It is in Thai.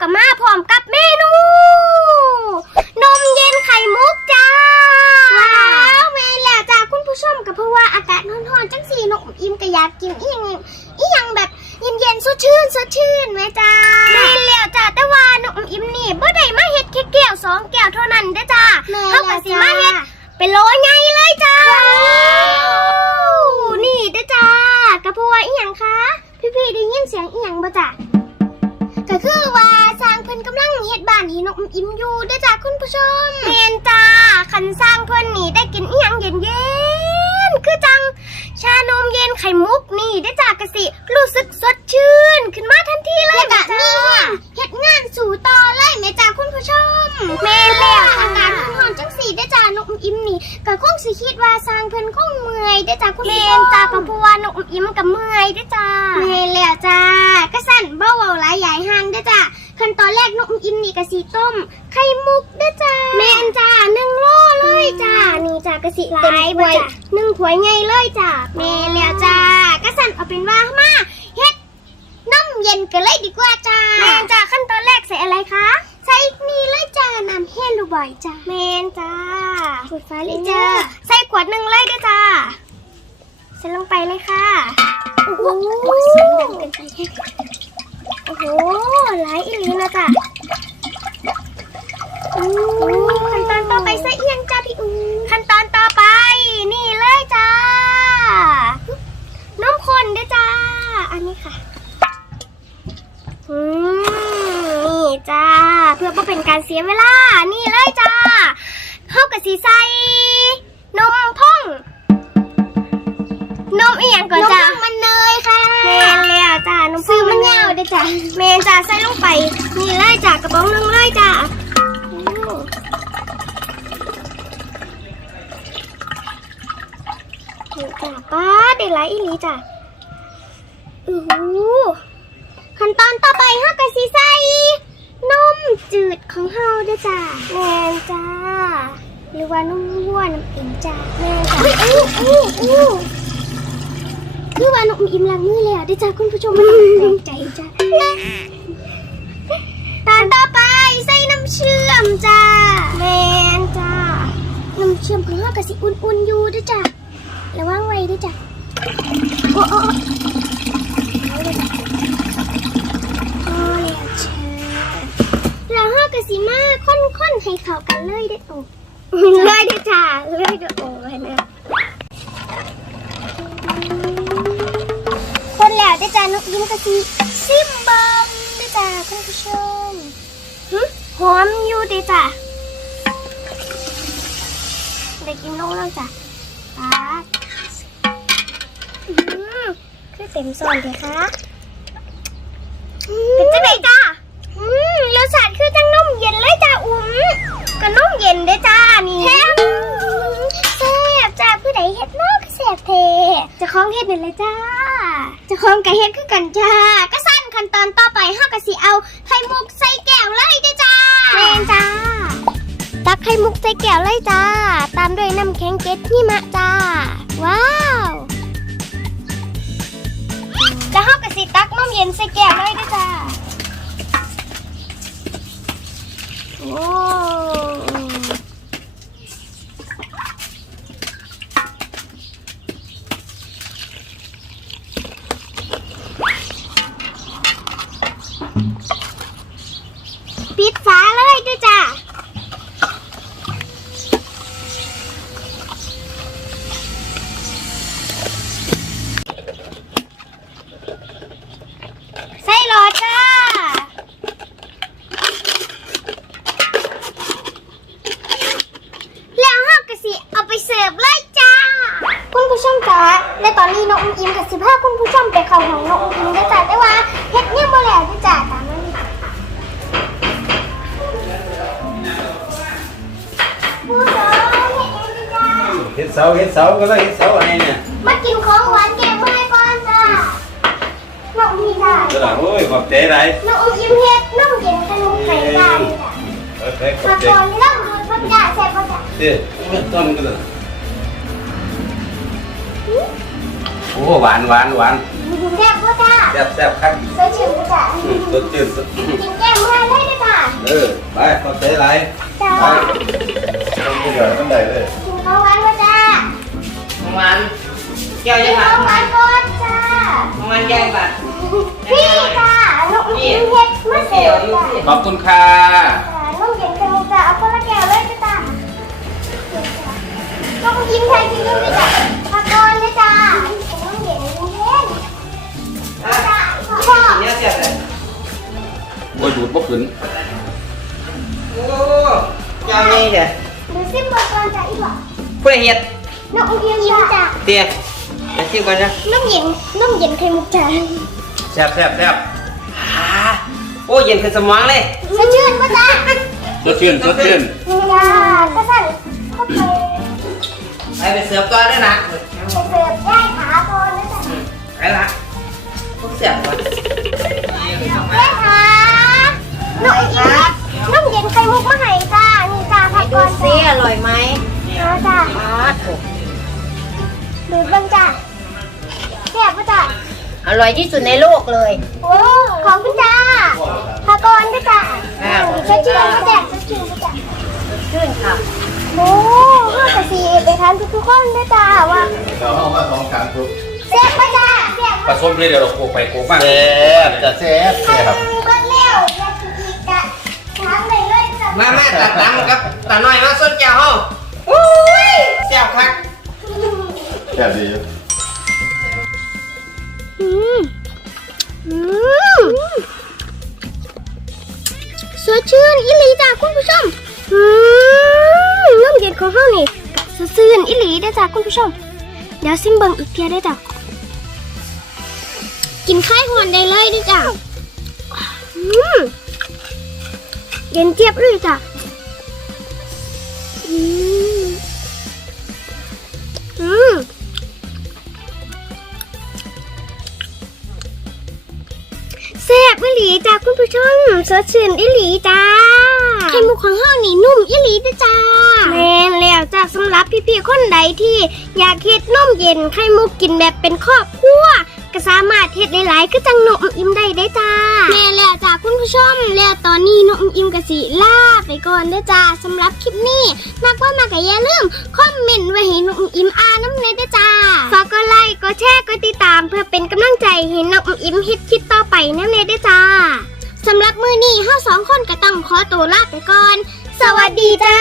กับมาพร้อมกับเมนู นมเย็นไข่มุกจ้า ว้าวเมนแล้วจ้าคุณผู้ชมกับเพราะว่าอากาศร้อนๆจังสีนมอิ่มก็อยากกินอีหยังอีหยังแบบเย็นๆสดชื่นสดชื่นไหมจ้า เฮ็ดบ้านให้นกอิ่มอยู่เด้อจ้าคุณผู้ชมเมนจ้าคันสร้างเพิ่นนี่ได้กินอีหยังเย็นๆคือจัง ชานมเย็นไข่มุกนี่ได้อจากกะสิรู้สึกสดชื่น ขึ้นมาทันทีเลยแบบนี้เฮ็ดงานสู่ต่อเลยแม่จ้าคุณผู้ชมแม่แล้วอากาศร้อนๆจังสีได้อจ้านกอิ่มนี่ก็คงสิคิดว่าสร้างเพิ่นคงเมื่อยได้อจ้าคุณผู้ชมจ้าก็เพราะว่านกอิ่มก็เมื่อยได้อจ้าแม่แล้วจ้า ตอนแรกนกอิ่มนี่ก็สิต้ม ไข่มุกเด้อจ้าแม่นจ้าหนึ่งโลเลยจ้านี่จ้ากะสิเต็มถ้วยหนึ่งถ้วยใหญ่เลยจ้าแม่แล้วจ้ากะสั่นเอาเป็นว่ามาเฮ็ดน้ำเย็นกันเลยดีกว่าจ้าแมนจ้าขั้นตอนแรกใส่อะไรคะใส่นี่เลยจ้าน้ำเฮลูบอยจ้าแมนจ้าขวดฟ้าเลยจ้าใส่ขวดหนึ่งเลยด้วยจ้าใส่ลงไปเลยค่ะโอ้โห อ้โหหลายอีหลีนะจ้าอู้ขั้นตอนต่อไปใส่เอียงจ้าพี่อูขั้นตอนต่อไป นี่เลยจ้า น้ำข้นด้วยจ้า อันนี้ค่ะอืมนี่จ้า เพื่อบ่เป็นการเสียเวลา นี่เลยจ้าเข้ากับสีใส เมนจ้าใส่ลงไป นี่เลยจ้ากระป๋องหนึงเลยจ้าอืมนี่จ้าป้าดได้หลายอีหลีจ้าอือหูขั้นตอนต่อไปเฮาก็สิใส่นมจืดของเฮาเด้อจ้าแม่นจ้าหรือว่านมวัวน้ำอิ่มจ้าแม่นจ้าอุ้ยอู้อู้อู้คือว่านมอิ่มล้างมือแล้วเด้อจ้าคุณผู้ชมแรงใจจ้า ตอนต่อไปใส่น้ำเชื่อมจ้าแมนจ้า น้ำเชื่อมของเฮาก็สิอุ่นๆอยู่ด้อจ้าระวังไว้ด้อจ้าโอ้โอ้โอ้เอาเลยจ้ะพอแล้วเชิญแล้วห้ากะสิมาค่อนๆให้เข้ากันเลยได้โอ้เลยได้จ้าเลยได้โอ้นะานกยิ้มกะสิซิมเบิมได้อจ้าคุณผู้ชมหึหอมอยู่เด้อจ้าได้กินนมแล้วจ้ะป๊าดอืมคือเต็มซอนเลยคะเป็นจังไดจ้าอืมรสชาติคือจังนมเย็นเลยจ้าอุ้มก็นมเย็นเด้อจ้านี่แซ่บจ้าผู้ใดเฮ็ดเนาะก็แซ่บเทเจะคล้าของเฮ็ดนั่นเลยจ้าเจะคล้าของก็เฮ็ดคือกันจ้า ก็สั้นขั้นตอนต่อไปเฮาก็สิเอาไข่มุกใส่แก้วเลยเด้อจ้าแม่นจ้า ตักไข่มุกใส่แก้วเลยจ้า ตามด้วยน้ำแข็งเกล็ดหิมะจ้า ว้าวแล้วเฮาก็สิตักนมเย็นใส่แก้วเลยเด้อจ้า โอ้ ปิดฝาเลยด้วยจ้าาเห็ดเสาเห็ดเสาก็ได้เห็ดเสาอะไรเนี่ยมากินของหวานแก้มให้ก่อนจ้าน้องอุ้มอิมจ้าเออโอ้ยขอบใจไรน้องอุ้มอิมเฮ็ดน้องเย็นขนมไข่จ้าเลยจ้าเออขอมาบใจก่อนน้องดูดพ่อจ้าแซ่บพ่อจ้าเด้อต้นก็ได้โอ้หวานหวานหวานแซ่บพ่อจ้าแซ่บแซ่บครับสดชื่นพ่อจ้าอืมสดชื่นสดกินแก้มให้ได้เลยจ้าเออไปขอบใจไรจ้าไปต้องกินเหลือมันได้เลย ของมันแก้วกิจะนผ่าข้านวหวานก่อนจ้าของมันแก้วบาทนี่พี่จ้าน้องอิมเฮ็ดมาเสิร์ฟจ้ะขอบคุณค่ะน้องเย็นไข่มุกจ้ะเอาคนละแก้วเลยจ้ะน้องอิมไทยกินด้วยจ้ะพักก่อนเลยจ้ะน้องเย็นเย็นจ้ะพ่อเนี่ยเสียบเลยโอ้ยดูดบ่ขึ้นโอ้ยาวนี่เด้อดูซิมก่อนจ้ะอีกว่าผู้ใดเฮ็ด น้องอิมจ้ะเตี้ยเดี๋ยวชิมก่อนนะน้องเย็นน้องเย็นไข่มุกจ้ะแซ่บแซ่บแซ่บอ่าโอ้ยเย็นขึ้นสมองเลยสดชื่นป่ะจ้ะสดชื่นสดชื่นจ้าก็สั่นเข้าไปไปไปเสิร์ฟก่อนด้วยนะไปเสิร์ฟย่ายขาก่อนนะจ้ะไปละพวกเสียบก่อนย่ายขาน้องอิมน้องเย็นไข่มุกมาให้จ้านี่จ้าพักดูก่อนซิจ้ะอร่อยไหมเอาจ้ะอ๋อถูก ดูดเบ้างจ้ะแซ่บป่ะจ้ะอร่อยที่สุดในโลกเลย โอ้ขอบคุณจ้าพากรด้วยจ้ะสดชื่นป่ะจ้ะสดชื่นป่ะจ้ะชื่นค่ะโอ้ห้ากับสี่ไปทานทุกๆคนด้วยจ้าว่าเราเอามาสองครั้งทุกแซ่บป่ะจ้ะแซ่บผสมเลยเดี๋ยวเราโขกไปโขกมาแซ่บจะแซ่บใครแซ่บมีบ้านเลี้ยวอยากกินอีกจ้ะทานไปเลยจ้ะมาแม่ตาตามกับตาหน่อยมาสดแก้วเฮา ซ่บดีอยู่สดชื่นอิหลีจ้ะคุณผู้ชมน้ำเย็นของเฮานี่สดชื่นอิหลีเด้จ้ะคุณผู้ชม เดี๋ยวซิมเบิงอีกเทียได้จ้ะกินไข่หวนได้เลยเด้วยจ้ะอืมเย็นเจี๊ยบเลยจ้ะ ลีจ้าคุณผู้ชมสดชื่นอิหลีจ้าไข่มุกของเฮานี่นุ่มอิหลีเด้อจ้าแม่นแล้วจ้าสำหรับพี่ๆคนใดที่อยากเฮ็ดนมเย็นไข่มุกกินแบบเป็นครอบครัวก็สามารถเฮ็ดได้หลายคือจังนมอิ่มได้ได้อจ้าแม่นแล้วจ้าคุณผู้ชม แล้วตอนนี้นมอิ่มก็สิลาไปก่อนเด้อจ้าสำหรับคลิปนี้มากว่ามาก็อย่าลืมคอมเมนต์ไว้ให้นมอิ่มอ่านน้ำเนยเด้อจ้าฝากกดไลค์กดแชร์กดติดตาม เพื่อเป็นกำลังใจให้นมอิ่มเฮ็ดคลิปต่อไปน้ำเนยเด้อจ้าสำหรับมือ นี้เฮาสองคนก็ต้องขอตัวลาไปก่อน สวัสดีจ้า